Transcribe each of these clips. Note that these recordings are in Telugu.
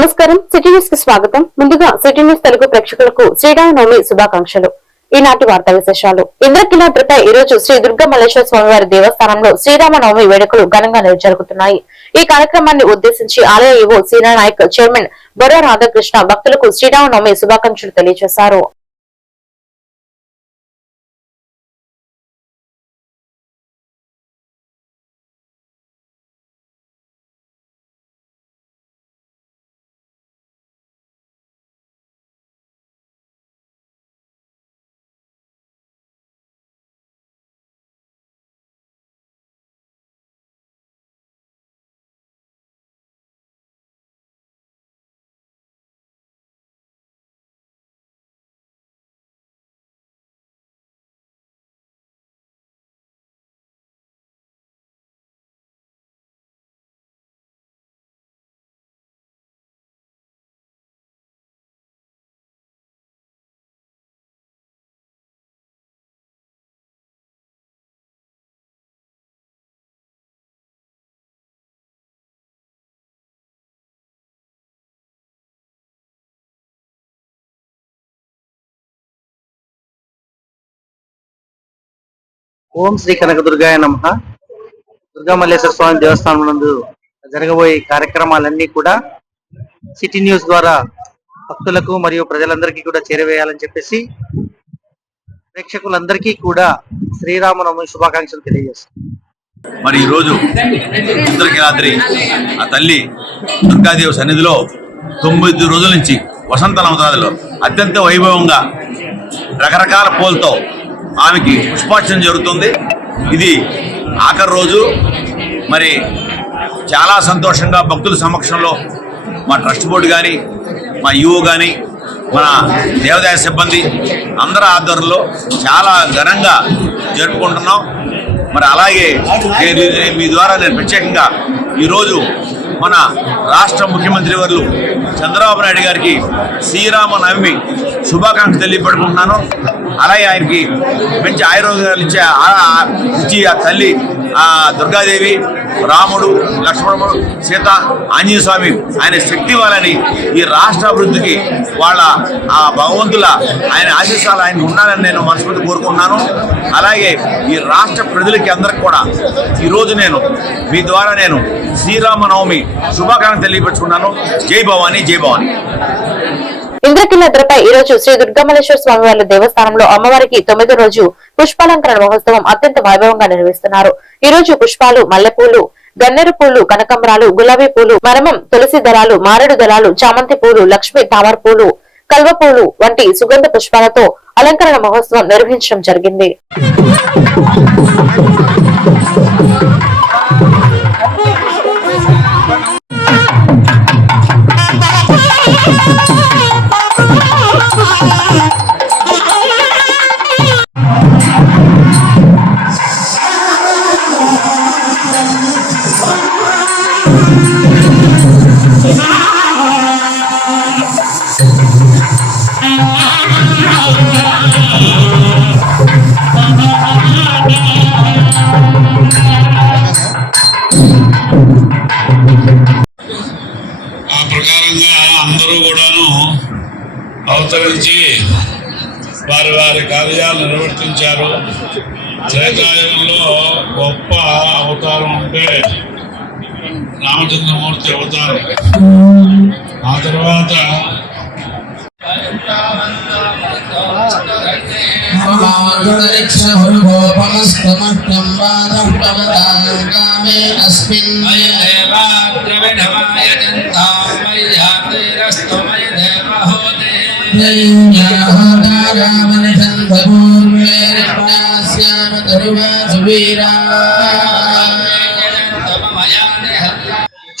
నమస్కారం సిటీ న్యూస్ కి స్వాగతం. ముందుగా సిటీ న్యూస్ తెలుగు ప్రేక్షకులకు శ్రీరామనవమి శుభాకాంక్షలు. ఈనాటి వార్తా విశేషాలు. ఇంద్రకీలాద్రిపై ఈ రోజు శ్రీ దుర్గా మల్లేశ్వర స్వామివారి దేవస్థానంలో శ్రీరామనవమి వేడుకలు ఘనంగా జరుగుతున్నాయి. ఈ కార్యక్రమాన్ని ఉద్దేశించి ఆలయ ఈవో సీనా నాయక్, చైర్మన్ బొర్రా రాధాకృష్ణ భక్తులకు శ్రీరామనవమి శుభాకాంక్షలు తెలియజేశారు. ఓం శ్రీ కనకదుర్గాయ నమః. దుర్గా మల్లేశ్వర స్వామి దేవస్థానం నందు జరగబోయే కార్యక్రమాలన్నీ కూడా సిటీ న్యూస్ ద్వారా భక్తులకు మరియు ప్రజలందరికీ కూడా చేరవేయాలని చెప్పేసి ప్రేక్షకులందరికీ కూడా శ్రీరామనవమి శుభాకాంక్షలు తెలియజేస్తాం. మరి ఈరోజు ఇంద్రకీలాద్రి ఆ తల్లి దుర్గాదేవి సన్నిధిలో 9 రోజుల నుంచి వసంత నవరాత్రులు అత్యంత వైభవంగా రకరకాల పూలతో ఆమెకి పుష్పార్చన జరుగుతుంది. ఇది ఆఖరి రోజు. మరి చాలా సంతోషంగా భక్తుల సమక్షంలో మా ట్రస్ట్ బోర్డు కానీ, మా ఈవో కానీ, మన దేవాదాయ సిబ్బంది అందరి ఆధ్వర్యంలో చాలా ఘనంగా జరుపుకుంటున్నాం. మరి అలాగే మీ ద్వారా నేను ప్రత్యేకంగా ఈరోజు మన రాష్ట్ర ముఖ్యమంత్రి వర్యులు చంద్రబాబు నాయుడు గారికి శ్రీరామనవమి శుభాకాంక్షలు తెలియపడుకుంటున్నాను. అలాగే ఆయనకి మంచి ఆయుర్వేదాలు ఇచ్చి ఆ తల్లి ఆ దుర్గాదేవి, రాముడు, లక్ష్మణుడు, సీత, ఆంజనేయ స్వామి ఆయన శక్తి వాళ్ళని ఈ రాష్ట్ర అభివృద్ధికి వాళ్ళ ఆ భగవంతుల ఆయన ఆశీస్సాలు ఆయన ఉండాలని నేను మనస్ఫూర్తి కోరుకుంటున్నాను. అలాగే ఈ రాష్ట్ర ప్రజలకి అందరికి కూడా ఈరోజు నేను మీ ద్వారా నేను శ్రీరామనవమి శుభాకాంక్షలు తెలియపరుచుకున్నాను. జై భవానీ, జై భవానీ. ఇంద్రకీలాద్రిపై ఈ రోజు శ్రీ దుర్గామల్లేశ్వర స్వామివారి దేవస్థానంలో అమ్మవారికి 9వ రోజు పుష్పాలంకరణ మహోత్సవం అత్యంత వైభవంగా నిర్వహిస్తున్నారు. ఈ రోజు పుష్పాలు, మల్లెపూలు, గన్నేరు పూలు, కనకంబరాలు, గులాబీ పూలు, మరమం, తులసి దళాలు, మారేడు దళాలు, చామంతి పూలు, లక్ష్మీ తామర పూలు, కల్వ పూలు వంటి సుగంధ పుష్పాలతో అలంకరణ మహోత్సవం నిర్వహించడం జరిగింది. అందరూ కూడాను అవతరించి వారి వారి కార్యాలు నిర్వర్తించారు. త్రేతాయుగంలో గొప్ప అవతారం అంటే రామచంద్రమూర్తి అవతారం. ఆ తర్వాత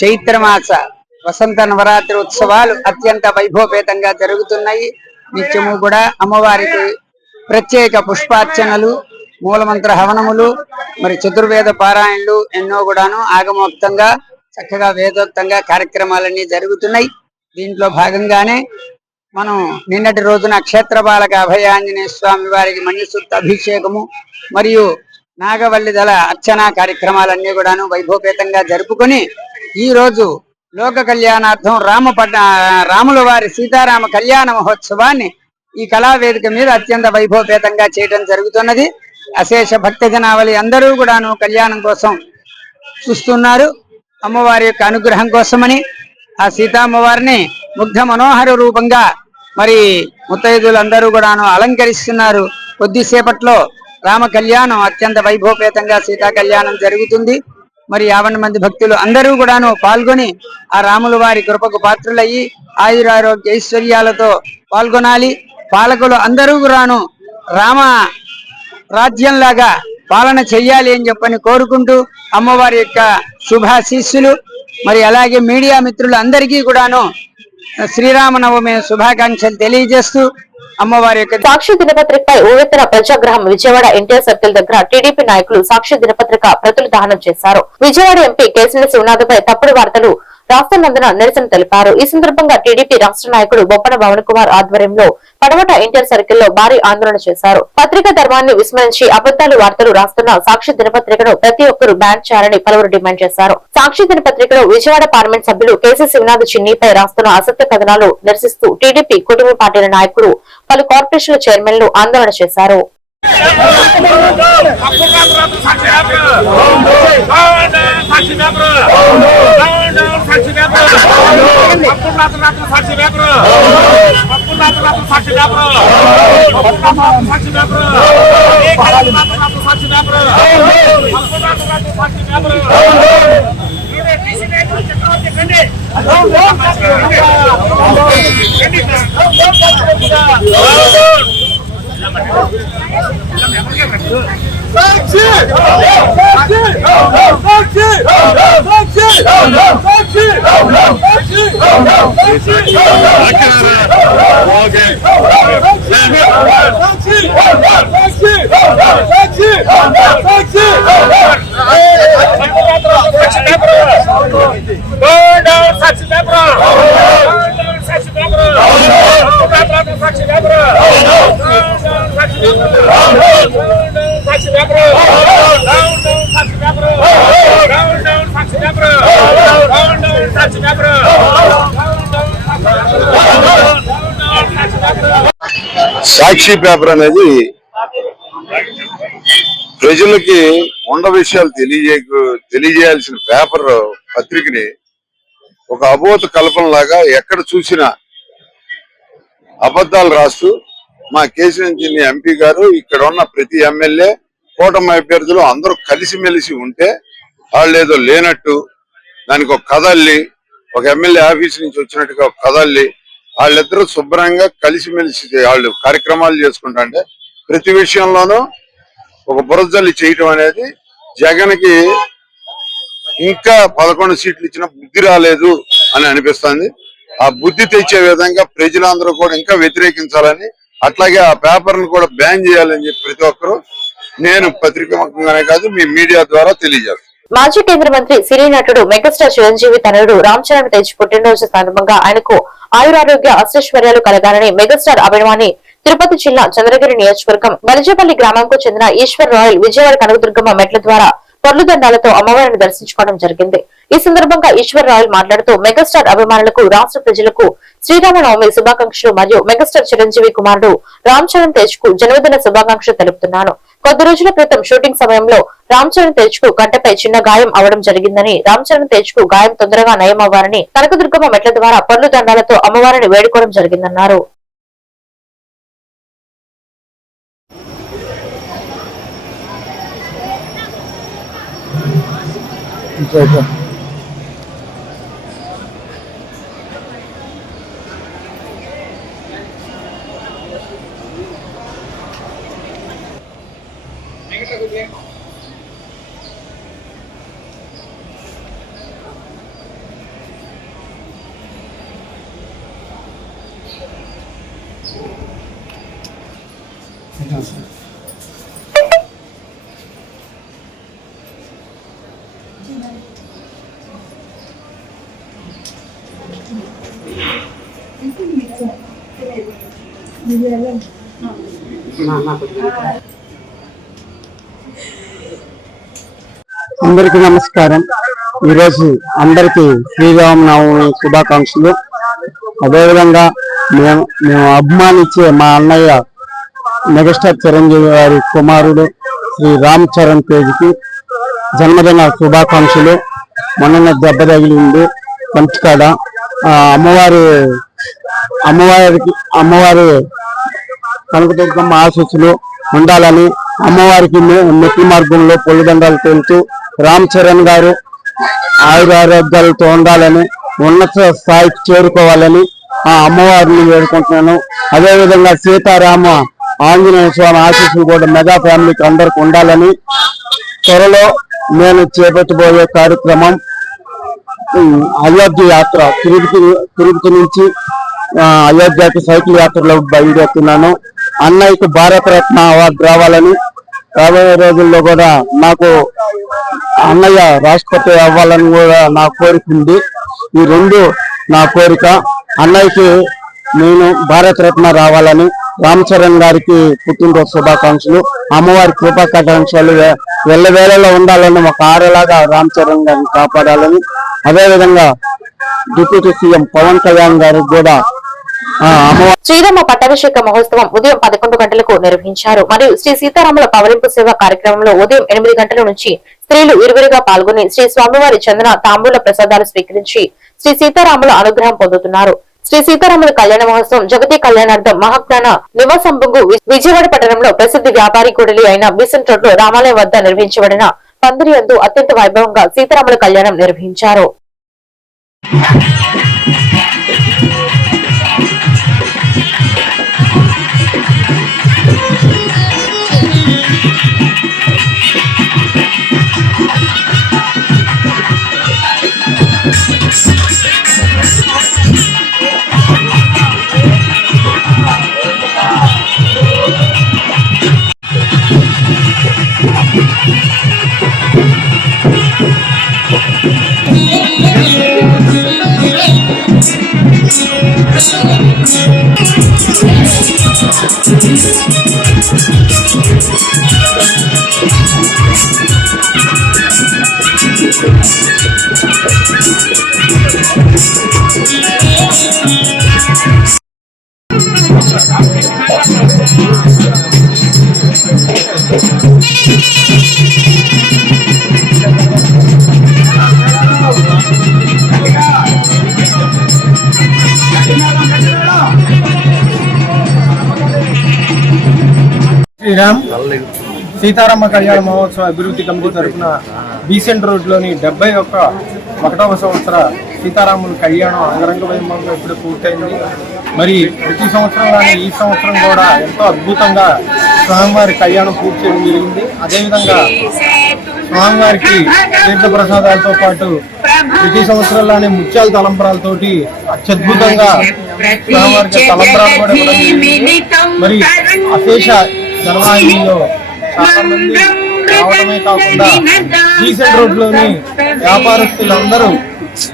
చైత్రమాస వసంత నవరాత్రి ఉత్సవాలు అత్యంత వైభవపేతంగా జరుగుతున్నాయి. నిత్యము కూడా అమ్మవారికి ప్రత్యేక పుష్పార్చనలు, మూలమంత్ర హవనములు, మరి చతుర్వేద పారాయణలు ఎన్నో కూడాను ఆగమోక్తంగా చక్కగా వేదోక్తంగా కార్యక్రమాలన్నీ జరుగుతున్నాయి. దీంట్లో భాగంగానే మనం నిన్నటి రోజున క్షేత్రపాలక అభయాంజనేయ స్వామి వారికి మణిసూక్త అభిషేకము మరియు నాగవల్లి దళ అర్చనా కార్యక్రమాలన్నీ కూడాను వైభవపేతంగా జరుపుకొని ఈ రోజు లోక కళ్యాణార్థం రాముల వారి సీతారామ కళ్యాణ మహోత్సవాన్ని ఈ కళావేదిక మీద అత్యంత వైభవపేతంగా చేయడం జరుగుతున్నది. అశేష భక్త జనావళి అందరూ కూడాను కళ్యాణం కోసం చూస్తున్నారు. అమ్మవారి యొక్క అనుగ్రహం కోసమని ఆ సీతామ్మవారిని ముగ్ధ మనోహర రూపంగా మరి ముత్తైదులందరూ కూడాను అలంకరిస్తున్నారు. కొద్దిసేపట్లో రామ కళ్యాణం అత్యంత వైభవపేతంగా సీతా కళ్యాణం జరుగుతుంది. మరి 50 మంది భక్తులు అందరూ కూడాను పాల్గొని ఆ రాముల వారి కృపకు పాత్రులయ్యి ఆయురారోగ్య ఐశ్వర్యాలతో పాల్గొనాలి. పాలకులు అందరూ కూడాను రామ రాజ్యంలాగా పాలన చెయ్యాలి అని చెప్పని కోరుకుంటూ అమ్మవారి యొక్క శుభాశీస్సులు మరి అలాగే మీడియా మిత్రులు అందరికీ కూడాను శ్రీరామనవమి శుభాకాంక్షలు తెలియజేస్తూ అమ్మవారి యొక్క సాక్షి దినపత్రికపై ఊవెత్తన ప్రజాగ్రహం విజయవాడ ఎన్టీఆర్ సర్కిల్ దగ్గర టీడీపీ నాయకులు సాక్షి దినపత్రిక ప్రతులు దహనం చేశారు. విజయవాడ ఎంపీ కేసీఆర్ శివనాథ్పై తప్పుడు వార్తలు రాస్తున్నందున నిరసన తెలిపారు. ఈ సందర్భంగా టీడీపీ రాష్ట్ర నాయకుడు బొప్పన భవన్ కుమార్ ఆధ్వర్యంలో పడమట ఎన్టీఆర్ సర్కిల్ లో భారీ ఆందోళన చేశారు. పత్రికా ధర్మాన్ని విస్మరించి అబద్దాలు వార్తలు రాస్తున్న సాక్షి దినపత్రికను ప్రతి ఒక్కరూ బ్యాన్ చేయాలని పలువురు డిమాండ్ చేశారు. సాక్షి దినపత్రికలో విజయవాడ పార్లమెంట్ సభ్యులు కేసీఆర్ శివనాథ్ చిన్నీపై రాస్తున్న అసత్య కథనాలు నిరసిస్తూ టీడీపీ కుటుంబ పార్టీల నాయకులు పలు కార్పొరేషన్ల చైర్మన్లు ఆందోళన చేశారు. సాక్షి పేపర్ అనేది ప్రజలకి ఉండ విషయాలు తెలియజేయాల్సిన పేపర్ పత్రికని ఒక అబోధ కల్పన లాగా ఎక్కడ చూసినా అబద్ధాలు రాస్తూ మా కేసీఆర్ ఎంపీ గారు ఇక్కడ ఉన్న ప్రతి ఎమ్మెల్యే కూటమి అభ్యర్థులు అందరూ కలిసిమెలిసి ఉంటే వాళ్ళు ఏదో లేనట్టు దానికి ఒక కథ అల్లి ఒక ఎమ్మెల్యే ఆఫీస్ నుంచి వచ్చినట్టుగా ఒక కథ అల్లి వాళ్ళిద్దరూ శుభ్రంగా కలిసిమెలిసి వాళ్ళు కార్యక్రమాలు చేసుకుంటా అంటే ప్రతి విషయంలోనూ ఒక బురదజల్లి చేయటం అనేది జగన్కి ఇంకా 11 సీట్లు ఇచ్చిన బుద్ధి రాలేదు అని అనిపిస్తుంది. ఆ బుద్ధి తెచ్చే విధంగా ప్రజలందరూ కూడా ఇంకా వ్యతిరేకించాలని అట్లాగే ఆ పేపర్ ను కూడా బ్యాన్ చేయాలని చెప్పి ప్రతి ఒక్కరూ నేను పత్రికాముఖంగానే కాదు మీ మీడియా ద్వారా తెలియజేస్తాను. మాజీ కేంద్ర మంత్రి సినీ నటుడు మెగాస్టార్ చిరంజీవి తనయుడు రామ్ చరణ్ తేజ్ పుట్టినరోజు సందర్భంగా ఆయనకు ఆయురారోగ్య అష్టైశ్వర్యాలు కలగాలని మెగాస్టార్ అభిమాని తిరుపతి జిల్లా చంద్రగిరి నియోజకవర్గం గలిజపల్లి గ్రామంకు చెందిన ఈశ్వర్ రాయల్ విజయవాడ కనకదుర్గమ్మ మెట్ల ద్వారా పొర్లు దండాలతో అమ్మవారిని దర్శించుకోవడం జరిగింది. ఈ సందర్భంగా ఈశ్వర్ రాయల్ మాట్లాడుతూ మెగాస్టార్ అభిమానులకు రాష్ట్ర ప్రజలకు శ్రీరామనవమి శుభాకాంక్షలు మరియు మెగాస్టార్ చిరంజీవి కుమారుడు రామ్ చరణ్ తేజ్ కు జన్మదిన శుభాకాంక్షలు తెలుపుతున్నాను. కొద్ది రోజుల క్రితం షూటింగ్ సమయంలో రామ్ చరణ్ తేజ్ కు గంటపై చిన్న గాయం అవడం జరిగిందని, రామ్ చరణ్ తేజ్ కు గాయం తొందరగా నయం అవ్వాలని కనకదుర్గమ్మ మెట్ల ద్వారా పొర్లు దండాలతో అమ్మవారిని వేడుకోవడం జరిగిందన్నారు. అందరికీ నమస్కారం. ఈరోజు అందరికీ శ్రీరామనవమి శుభాకాంక్షలు. అదేవిధంగా మేము అభిమానించే మా అన్నయ్య మెగాస్టార్ చిరంజీవి గారి కుమారుడు శ్రీ రామ్ చరణ్ తేజ్కి జన్మదిన శుభాకాంక్షలు. మొన్న దెబ్బ తగిలింది కంటికాడ. అమ్మవారి కనకదుర్గమ్మ ఆశీస్సులు ఉండాలని, అమ్మవారికి మెట్టి మార్గంలో పొలిదండాలు తెలుతూ రామ్ చరణ్ గారు ఆయురారోగ్యాలతో ఉండాలని, ఉన్నత స్థాయికి చేరుకోవాలని ఆ అమ్మవారిని వేడుకుంటున్నాను. అదేవిధంగా సీతారామ ఆంజనేయ స్వామి ఆశీస్సులు కూడా మెగా ఫ్యామిలీకి అందరికి ఉండాలని, త్వరలో నేను చేపట్టబోయే కార్యక్రమం అయోధ్య యాత్ర. తిరుపతి నుంచి అయోధ్యకి సైకిల్ యాత్రలో బయలుదేరుతున్నాను. అన్నయ్యకు భారతరత్న అవార్డు రావాలని, రాబోయే రోజుల్లో కూడా నాకు అన్నయ్య రాష్ట్రపతి అవ్వాలని కూడా నా కోరిక ఉంది. ఈ రెండు నా కోరిక. అన్నయ్యకి నేను భారతరత్న రావాలని, రామ్ చరణ్ గారికి పుట్టినరోజు శుభాకాంక్షలు, అమ్మవారి కృపాకాంక్షలు వెళ్ళవేళలో ఉండాలని, ఒక ఆరలాగా రామ్ చరణ్ గారిని కాపాడాలని, అదేవిధంగా డిప్యూటీ సీఎం పవన్ కళ్యాణ్ గారికి కూడా శ్రీరామ పట్టాభిషేక మహోత్సవం ఉదయం 11 గంటలకు నిర్వహించారు. మరియు శ్రీ సీతారాముల పవలింపు సేవ కార్యక్రమంలో ఉదయం 8 గంటల నుంచి స్త్రీలు ఇరువురుగా పాల్గొని శ్రీ స్వామివారి చందన తాంబూల ప్రసాదాలు స్వీకరించి శ్రీ సీతారాముల అనుగ్రహం పొందుతున్నారు. శ్రీ సీతారాముల కళ్యాణ మహోత్సవం జగతి కళ్యాణార్థం మహాజ్ఞాన నివాసంబుగు విజయవాడ పట్టణంలో ప్రసిద్ధ వ్యాపారి కూడలి అయిన బీసెంట్ రోడ్ లో రామాలయం వద్ద నిర్వహించబడిన పందిరి యందు అత్యంత వైభవంగా సీతారాముల కళ్యాణం నిర్వహించారు. శ్రీరామ్ సీతారామ కళ్యాణ మహోత్సవ అభివృద్ధి కమిటీ తరఫున బీసెంట్ రోడ్లోని 71వ సంవత్సర సీతారాముల కళ్యాణం అంగరంగ వైభవంగా ఇప్పుడు పూర్తయింది. మరి ప్రతి సంవత్సరంలోనే ఈ సంవత్సరం కూడా ఎంతో అద్భుతంగా స్వామివారి కళ్యాణం పూర్తి చేయడం జరిగింది. అదేవిధంగా స్వామివారికి తీర్థ ప్రసాదాలతో పాటు ప్రతి సంవత్సరంలోనే ముత్యాల తలంబరాలతోటి అత్యద్భుతంగా స్వామివారికి తలంబరాలు కూడా ఇవ్వడం జరిగింది. మరి అశేష జనవాహినిలో చాలా మంది రావడమే కాకుండా బీసెంట్ రోడ్లోని వ్యాపారస్తులందరూ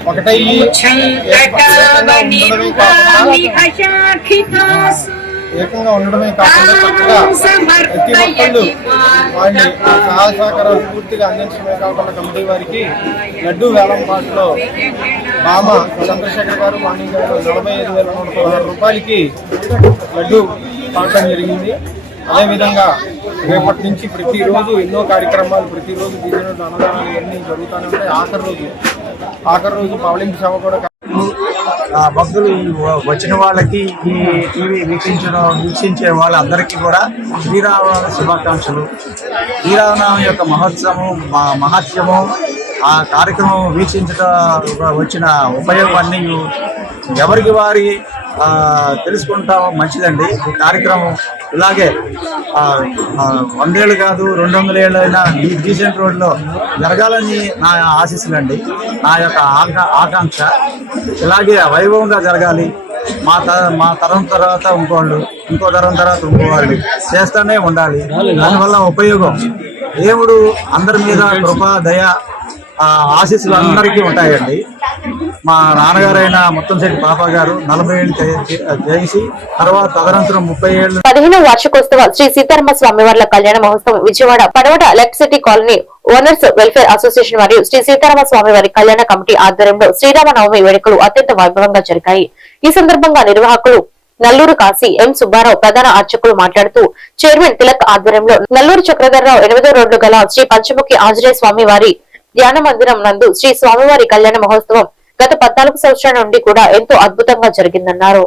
ఒకటయ్యి ఏకంగా ఉండడమే కాకుండా చక్కగా ప్రతి ఒక్కళ్ళు వాళ్ళని సహాయ సహకారాలు పూర్తిగా అందించడమే కాకుండా కమిటీ వారికి లడ్డూ వేలం పాటలో బామ చంద్రశేఖర్ గారు మార్నింగ్ గారు 45,116 రూపాయలకి లడ్డూ పాడటం జరిగింది. అదేవిధంగా రేపటి నుంచి ప్రతిరోజు ఎన్నో కార్యక్రమాలు, ప్రతిరోజు బీజేపీ అన్నదానాలు ఇవన్నీ జరుగుతూనే ఉంటాయి. ఆఖరి రోజు పవలింపు సేవ కూడా భక్తులు వచ్చిన వాళ్ళకి ఈ టీవీ వీక్షించే వాళ్ళందరికీ కూడా శ్రీరామనవమి శుభాకాంక్షలు. శ్రీరామనవమి యొక్క మహత్యము ఆ కార్యక్రమం వీక్షించడం వచ్చిన ఉపయోగాన్ని ఎవరికి వారి తెలుసుకుంటాం మంచిదండి. ఈ కార్యక్రమం ఇలాగే 100 ఏళ్ళు కాదు 200 ఏళ్ళు అయినా ఈ డీసెంట్ రోడ్లో జరగాలని నా ఆశీస్సులండి, నా యొక్క ఆకాంక్ష. ఇలాగే వైభవంగా జరగాలి. మా తరం తర్వాత ఇంకో తరం తర్వాత ఇంకోవాళ్ళు చేస్తూనే ఉండాలి. దానివల్ల ఉపయోగం దేవుడు అందరి మీద కృప దయ ఆశీస్సులు అందరికీ ఉంటాయండి. మా నాన్నగారైన ముత్తంశెట్టి పాప గారు 40 ఏళ్ళు చేసి తర్వాత తదనంతరం 30 ఏళ్ళు 15వ వార్షికోత్సవ శ్రీ సీతారామ స్వామివార్ల కళ్యాణ మహోత్సవం Vijayawada Patamata electricity colony owners welfare association మరియు శ్రీ సీతారామ స్వామి వారి కళ్యాణ కమిటీ ఆధ్వర్యంలో శ్రీరామనవమి వేడుకలు అత్యంత వైభవంగా జరిగాయి. ఈ సందర్భంగా నిర్వాహకులు నల్లూరు కాశీ ఎం సుబ్బారావు ప్రధాన అర్చకులు మాట్లాడుతూ చైర్మన్ తిలక్ ఆధ్వర్యంలో నల్లూరు చక్రధరరావు 8వ రోడ్డు గల శ్రీ పంచముఖి ఆంజనేయ స్వామి వారి ధ్యాన మందిరం నందు శ్రీ స్వామివారి కళ్యాణ మహోత్సవం గత 14 సంవత్సరాల నుండి కూడా ఎంతో అద్భుతంగా జరిగిందన్నారు.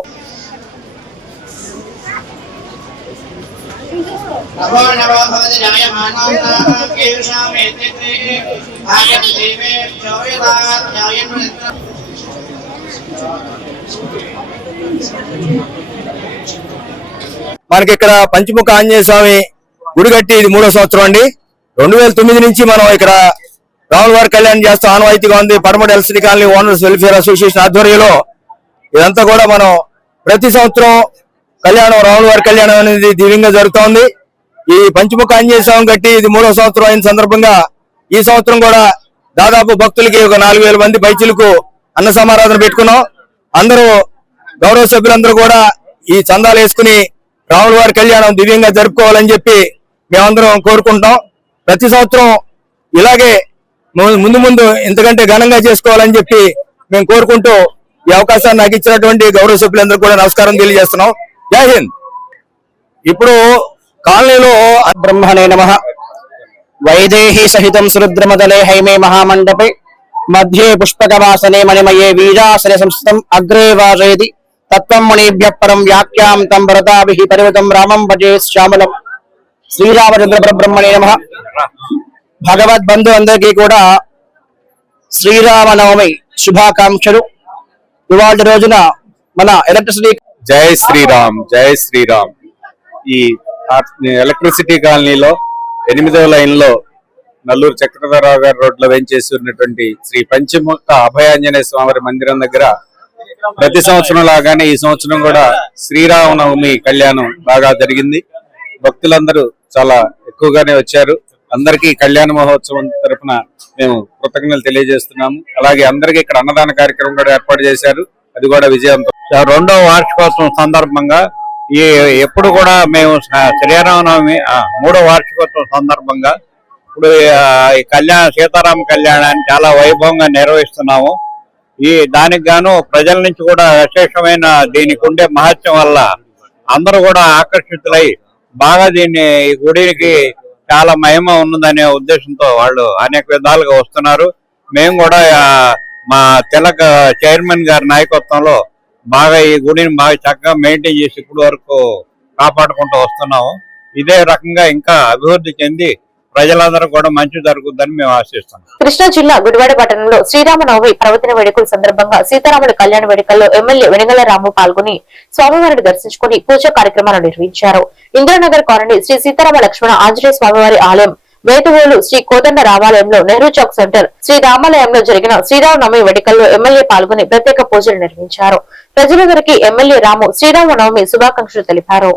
మనకి ఇక్కడ పంచముఖ ఆంజనేయ స్వామి గుడి కట్టి ఇది 3వ సంవత్సరం అండి. 2009 నుంచి మనం ఇక్కడ రాముల వారి కళ్యాణం చేస్తూ ఆనవాయితీగా ఉంది. పడమటి LCD colony owners welfare association ఆధ్వర్యంలో ఇదంతా కూడా మనం ప్రతి సంవత్సరం కళ్యాణం రాముల వారి కళ్యాణం అనేది దివ్యంగా జరుగుతోంది. ఈ పంచముఖ ఆంజనేయ స్వామి కట్టి ఇది 3వ సంవత్సరం అయిన సందర్భంగా ఈ సంవత్సరం కూడా దాదాపు భక్తులకి ఒక 4000 మంది పైచిలకు అన్న సమారాధన పెట్టుకున్నాం. అందరూ గౌరవ సభ్యులందరూ కూడా ఈ చందాలు వేసుకుని రాముల వారి కళ్యాణం దివ్యంగా జరుపుకోవాలని చెప్పి మేమందరం కోరుకుంటాం. ప్రతి సంవత్సరం ఇలాగే ముందు ముందు ఇంతకంటే ఘనంగా చేసుకోవాలని చెప్పి మేము కోరుకుంటూ ఈ అవకాశాన్ని నాకు ఇచ్చినటువంటి గౌరవ సభ్యులందరూ కూడా నమస్కారం తెలియజేస్తున్నాం. జై హింద్. ఇప్పుడు కాలనీలో బ్రహ్మణే నమః వైదేహి సహితం సురుద్రమదలే హైమే మహామండపే మధ్యే పుష్పకవాసనే మణిమయే వీరాసనే సంస్థితం అగ్రే వాజయతి తత్వం మునిభ్య పరం వ్యాఖ్యాం తం భరతాభిః పరివృతం రామం భజే శ్యామలం. శ్రీరామచంద్ర పరబ్రహ్మణే నమః. భగవద్ బంధువులందరికీ కూడా శ్రీరామనవమి శుభాకాంక్షలు. ఇవాళ రోజున మన ఎలక్ట్రిసిటీ జై శ్రీరామ్, జై శ్రీరామ్. ఈ ఎలక్ట్రిసిటీ కాలనీలో 8వ లైన్ లో నల్లూరు చక్రధరరావు గారి రోడ్ లో వేంచేసి ఉన్నటువంటి శ్రీ పంచముఖ అభయాంజనేయ స్వామి మందిరం దగ్గర ప్రతి సంవత్సరం లాగానే ఈ సంవత్సరం కూడా శ్రీరామనవమి కళ్యాణం బాగా జరిగింది. భక్తులందరూ చాలా ఎక్కువగానే వచ్చారు. అందరికీ కళ్యాణ మహోత్సవం తరఫున మేము కృతజ్ఞతలు తెలియజేస్తున్నాము. అలాగే అందరికీ ఇక్కడ అన్నదాన కార్యక్రమం కూడా ఏర్పాటు చేశారు. అది కూడా విజయంతో 2వ వార్షికోత్సవం సందర్భంగా ఎప్పుడు కూడా మేము శ్రీరామనవమి 3వ వార్షికోత్సవం సందర్భంగా ఇప్పుడు ఈ సీతారామ కళ్యాణాన్ని చాలా వైభవంగా నిర్వహిస్తున్నాము. దానికి గాను ప్రజల నుంచి కూడా విశేషమైన దీనికి ఉండే మహత్యం వల్ల అందరూ కూడా ఆకర్షితులై బాగా ఈ గుడికి చాలా మహిమ ఉన్నదనే ఉద్దేశంతో వాళ్ళు అనేక విధాలుగా వస్తున్నారు. మేము కూడా మా తిలక్ చైర్మన్ గారి నాయకత్వంలో బాగా ఈ గుడిని బాగా చక్కగా మెయింటైన్ చేసి ఇప్పటి వరకు కాపాడుకుంటూ వస్తున్నాము. ఇదే రకంగా ఇంకా అభివృద్ధి చెంది ప్రజలందరూ కూడా మంచి జరుగుతుందని మేము ఆశిస్తున్నాం. కృష్ణా జిల్లా గుడివాడ పట్టణంలో శ్రీరామనవమి పర్వదిన వేడుకల సందర్భంగా సీతారాముల కళ్యాణ వేడుకల్లో ఎమ్మెల్యే వెనగల రాము పాల్గొని స్వామివారిని దర్శించుకుని పూజా కార్యక్రమాలు నిర్వహించారు. ఇంద్రానగర్ కాలనీ శ్రీ సీతారామ లక్ష్మణ ఆంజనేయ స్వామివారి ఆలయం, వేతువోలు శ్రీ కోదండ రామాలయంలో, నెహ్రూ చౌక్ సెంటర్ శ్రీ రామాలయంలో జరిగిన శ్రీరామనవమి వేడుకల్లో ఎమ్మెల్యే పాల్గొని ప్రత్యేక పూజలు నిర్వహించారు. ప్రజలందరికీ ఎమ్మెల్యే రాము శ్రీరామనవమి శుభాకాంక్షలు తెలిపారు.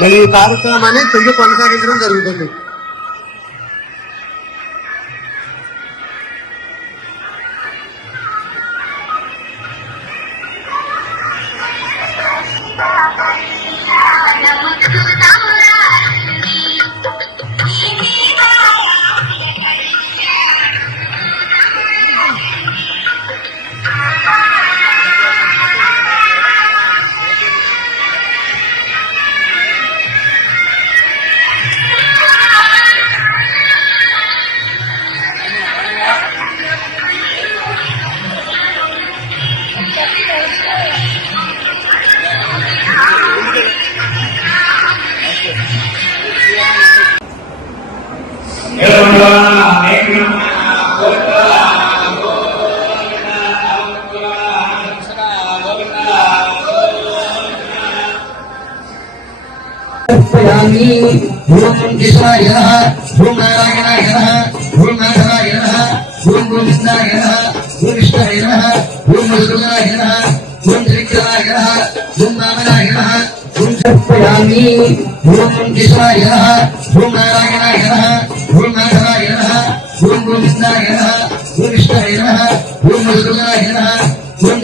మరి ఈ కార్యక్రమాన్ని తిరిగి కొనసాగించడం జరుగుతుంది. ఓం దిశాయ నమః, ఓం నారాయణాయ నమః, ఓం మాధవాయ నమః, ఓం గోవిందాయ నమః, ఓం విష్ణువే నమః, ఓం మధుసూదనాయ నమః, ఓం త్రివిక్రమాయ నమః, ఓం వామనాయ నమః, ఓం సమర్పయామి. ఓం దిశాయ నమః, ఓం నారాయణాయ నమః, ఓం మాధవాయ నమః, ఓం గోవిందాయ నమః, ఓం విష్ణువే నమః, ఓం మధుసూదనాయ నమః, ఓం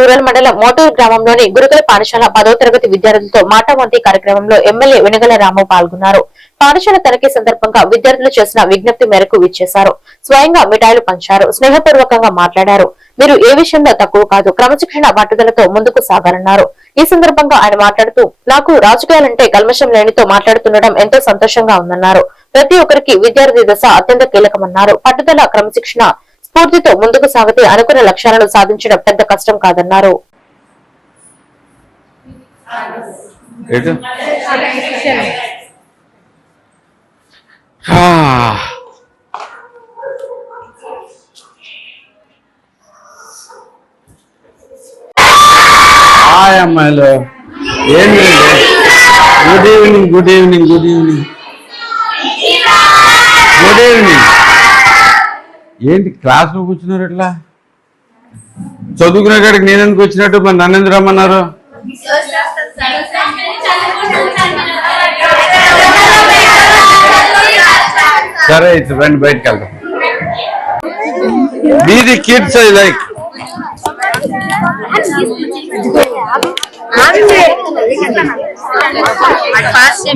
రూరల్ మండలం మోటూరు గ్రామంలోని గురుకుల పాఠశాల 10వ తరగతి విద్యార్థులతో మాటామంతి కార్యక్రమంలో ఎమ్మెల్యే వెనుగల రాము పాల్గొన్నారు. పాఠశాల తనిఖీ సందర్భంగా విద్యార్థులు చేసిన విజ్ఞప్తి మేరకు విచ్చేశారు. స్వయంగా మిఠాయిలు పంచారు. స్నేహపూర్వకంగా మాట్లాడారు. మీరు ఏ విషయంలో తక్కువ కాదు, క్రమశిక్షణ పట్టుదలతో ముందుకు సాగారన్నారు. ఈ సందర్భంగా ఆయన మాట్లాడుతూ, నాకు రాజకీయాలంటే కల్మషం లేనితో మాట్లాడుతుండడం ఎంతో సంతోషంగా ఉందన్నారు. ప్రతి ఒక్కరికి విద్యార్థి దశ అత్యంత కీలకమన్నారు. పట్టుదల, క్రమశిక్షణ, స్ఫూర్తితో ముందుకు సాగితే అనుకున్న లక్ష్యాలను సాధించడం పెద్ద కష్టం కాదన్నారు. హాయ్ అమ్మాయిలు, ఏం లేదు. Good evening, good evening, good evening, good evening. ఏంటి క్లాస్లో కూర్చున్నారు ఎట్లా? చదువుకునే కాడికి నేను ఎందుకు వచ్చినట్టు, మరి నన్ను ఎందుకు రమ్మన్నారు? సరే ఇట్లా రండి, బయటకు వెళ్దాం. దీది కిడ్స్ ఐ లైక్.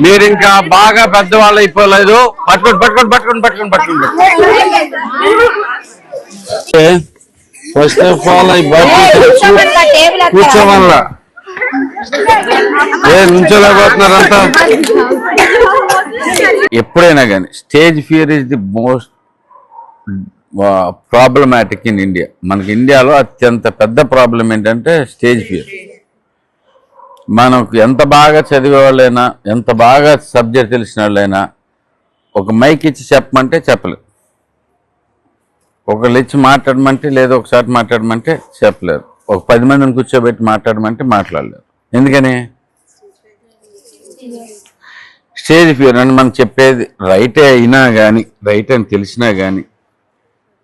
మీరు ఇంకా బాగా పెద్దవాళ్ళు అయిపోలేదు. పట్టుకోండి పట్టుకోండి పట్టుకోండి పట్టుకోండి పట్టుకోండి. ఫస్ట్ ఆఫ్ ఆల్ ఐ కూర్చోవాలా? నుంచోలేకపోతున్నారంతా. ఎప్పుడైనా కానీ stage fear is the most problematic in India. మనకి ఇండియాలో అత్యంత పెద్ద ప్రాబ్లం ఏంటంటే స్టేజ్ ఫియర్. మనకు ఎంత బాగా చదివే వాళ్ళైనా, ఎంత బాగా సబ్జెక్ట్ తెలిసిన వాళ్ళైనా ఒక మైక్ ఇచ్చి చెప్పమంటే చెప్పలేరు. ఒకళ్ళు ఇచ్చి మాట్లాడమంటే, లేదా ఒకసారి మాట్లాడమంటే చెప్పలేరు. ఒక 10 మందిని కూర్చోబెట్టి మాట్లాడమంటే మాట్లాడలేరు. ఎందుకని? Stage fear. అని మనం చెప్పేది రైటే అయినా కానీ, రైట్ అని తెలిసినా కానీ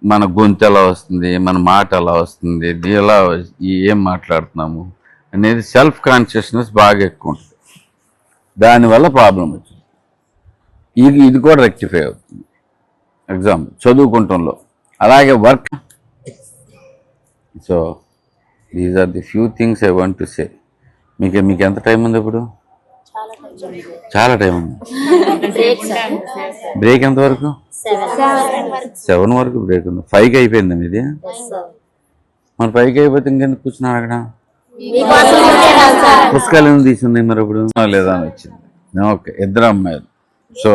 మన గొంతు ఎలా వస్తుంది, మన మాట ఎలా వస్తుంది, ఎలా ఏం మాట్లాడుతున్నాము అనేది సెల్ఫ్ కాన్షియస్నెస్ బాగా ఎక్కువ ఉంటుంది. దానివల్ల ప్రాబ్లం వచ్చింది. ఇది కూడా రెక్టిఫై అవుతుంది ఎగ్జామ్ చదువుకుంటంలో. అలాగే work. So these are the few things I want to say. మీకు ఎంత టైం ఉంది ఇప్పుడు? చాలా టైం ఉంది. బ్రేక్ ఎంత వరకు? 7 వరకు బ్రేక్ ఉంది. 5కి అయిపోయింది మీది. మరి 5కి అయిపోతే ఇంకెందుకు కూర్చున్నాను అక్కడ? పుస్తకాలు ఏమి తీసున్నాయి మరి ఇప్పుడు? లేదా అని వచ్చింది. ఓకే, ఇద్దరు అమ్మాయిలు. సో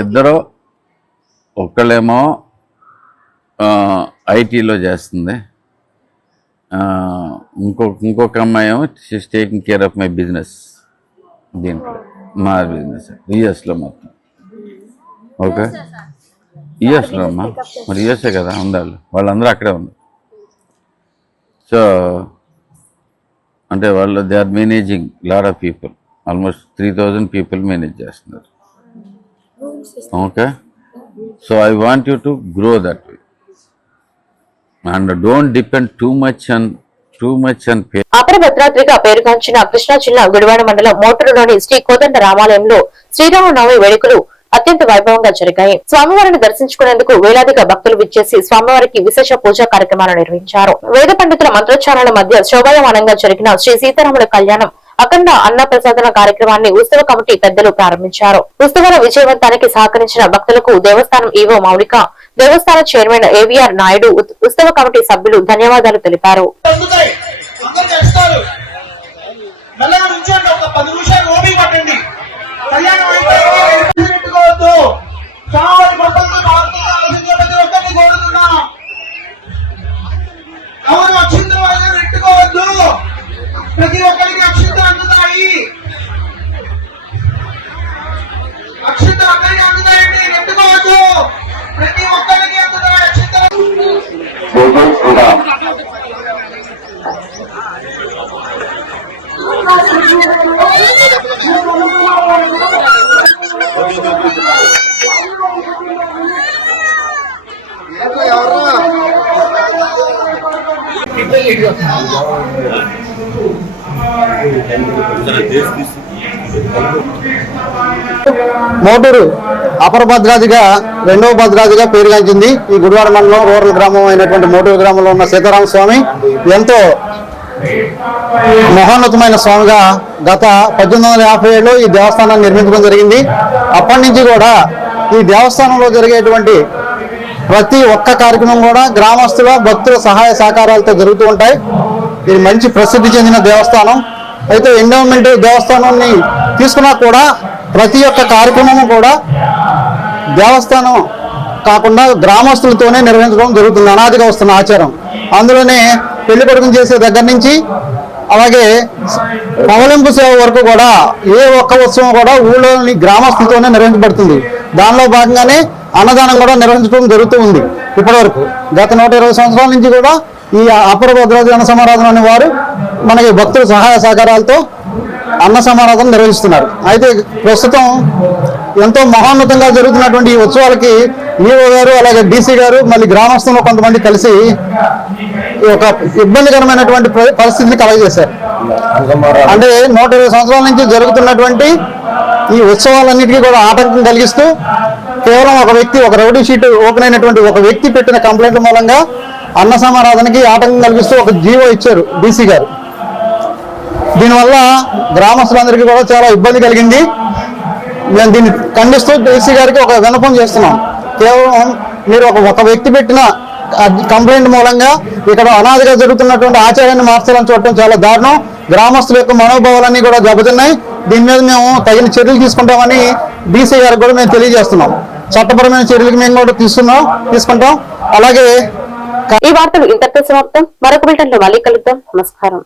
ఇద్దరు, ఒక్కళ్ళేమో ఐటీలో చేస్తుంది, ఇంకొక అమ్మాయి ఏమో she's taking care of my business. దీంట్లో మా బిజినెస్ యుఎస్లో మొత్తం. ఓకే, యుఎస్లో అమ్మా. మరి యుఎస్ఏ కదా ఉండాలి, వాళ్ళందరూ అక్కడే ఉన్నారు. సో అంటే వాళ్ళు they are managing lot of people. Almost 3000 people manage చేస్తున్నారు. Okay, so I want you to grow that way and don't depend too much on అపర భద్రాద్రిగా పేరుగాంచిన కృష్ణా జిల్లా గుడివాడ మండలం మోటూరులోని శ్రీ కోదండ రామాలయంలో శ్రీరామనవమి వేడుకలు అత్యంత వైభవంగా జరిగాయి. స్వామివారిని దర్శించుకునేందుకు వేలాదిగా భక్తులు విచ్చేసి స్వామివారికి విశేష పూజా కార్యక్రమాలు నిర్వహించారు. వేద పండితుల మంత్రోచ్చారణల మధ్య శోభాయమానంగా జరిగిన శ్రీ సీతారాముల కళ్యాణం అఖండ అన్న ప్రసాదన కార్యక్రమాన్ని ఉత్సవ కమిటీ పెద్దలు ప్రారంభించారు. ఉత్సవాల విజయవంతానికి సహకరించిన భక్తులకు దేవస్థానం ఈవో మౌలిక, దేవస్థాన చైర్మన్ ఏవిఆర్ నాయుడు, ఉత్సవ కమిటీ సభ్యులు ధన్యవాదాలు తెలిపారు. ప్రతి ఒక్కరికి అక్షింతలు అందుతాయి. అక్షింతలు అందరికీ అందుతాయండి, నెట్టుకోవద్దు. ప్రతి ఒక్కరికి అందుతాయి అక్షింతలు. దేశ మోటూరు అపర భద్రాదిగా రెండవ భద్రాదిగా పేరుగాంచింది. ఈ గుడివాడ మండలం రూరల్ గ్రామం అయినటువంటి మోటూరు గ్రామంలో ఉన్న సీతారామ స్వామి ఎంతో మహోన్నతమైన స్వామిగా గత 1857లో ఈ దేవస్థానాన్ని నిర్మించడం జరిగింది. అప్పటి నుంచి కూడా ఈ దేవస్థానంలో జరిగేటువంటి ప్రతి ఒక్క కార్యక్రమం కూడా గ్రామస్తుల భక్తుల సహాయ సహకారాలతో జరుగుతూ ఉంటాయి. ఇది మంచి ప్రసిద్ధి చెందిన దేవస్థానం. అయితే ఎండోమెంట్ దేవస్థానాన్ని తీసుకున్నా కూడా ప్రతి ఒక్క కార్యక్రమము కూడా దేవస్థానం కాకుండా గ్రామస్తులతోనే నిర్వహించడం జరుగుతుంది. అనాదిగా వస్తున్న ఆచారం. అందులోనే పెళ్లి కొడుకుని చేసే దగ్గర నుంచి అలాగే పవలింపు సేవ వరకు కూడా ఏ ఒక్క ఉత్సవం కూడా ఊళ్ళోని గ్రామస్తులతోనే నిర్వహించబడుతుంది. దానిలో భాగంగానే అన్నదానం కూడా నిర్వహించడం జరుగుతూ ఉంది. ఇప్పటి వరకు గత 120 సంవత్సరాల నుంచి కూడా ఈ అపర భద్రాది అన్న సమారాధన అనే వారు మనకి భక్తుల సహాయ సహకారాలతో అన్న సమారాధన నిర్వహిస్తున్నారు. అయితే ప్రస్తుతం ఎంతో మహోన్నతంగా జరుగుతున్నటువంటి ఈ ఉత్సవాలకి ఈఓ గారు అలాగే డీసీ గారు మళ్ళీ గ్రామస్తులు కొంతమంది కలిసి ఒక ఇబ్బందికరమైనటువంటి పరిస్థితిని కలగజేశారు. అంటే 120 సంవత్సరాల నుంచి జరుగుతున్నటువంటి ఈ ఉత్సవాలన్నిటికీ కూడా ఆటంకం కలిగిస్తూ కేవలం ఒక వ్యక్తి, ఒక రౌడీ షీట్ ఓపెన్ అయినటువంటి ఒక వ్యక్తి పెట్టిన కంప్లైంట్ మూలంగా అన్న సమారాధనకి ఆటంకం కలిగిస్తూ ఒక జీవో ఇచ్చారు డీసీ గారు. దీనివల్ల గ్రామస్తులందరికీ కూడా చాలా ఇబ్బంది కలిగింది. మేము దీన్ని ఖండిస్తూ డీసీ గారికి ఒక విన్నపం చేస్తున్నాం. కేవలం మీరు ఒక వ్యక్తి పెట్టిన కంప్లైంట్ మూలంగా ఇక్కడ అనాదిగా జరుగుతున్నటువంటి ఆచారాన్ని మార్చాలని చూడటం చాలా దారుణం. గ్రామస్తుల యొక్క మనోభావాలన్నీ కూడా దెబ్బతిన్నాయి. దీని మీద మేము తగిన చర్యలు తీసుకుంటామని డీసీ గారికి కూడా మేము తెలియజేస్తున్నాం. చట్టపరమైన చర్యలకు మేము కూడా తీసుకుంటాం. అలాగే ఈ వార్తలు ఇంతటితో సమాప్తం. మరొక బులెటిన్లో మళ్ళీ కలుద్దాం. నమస్కారం.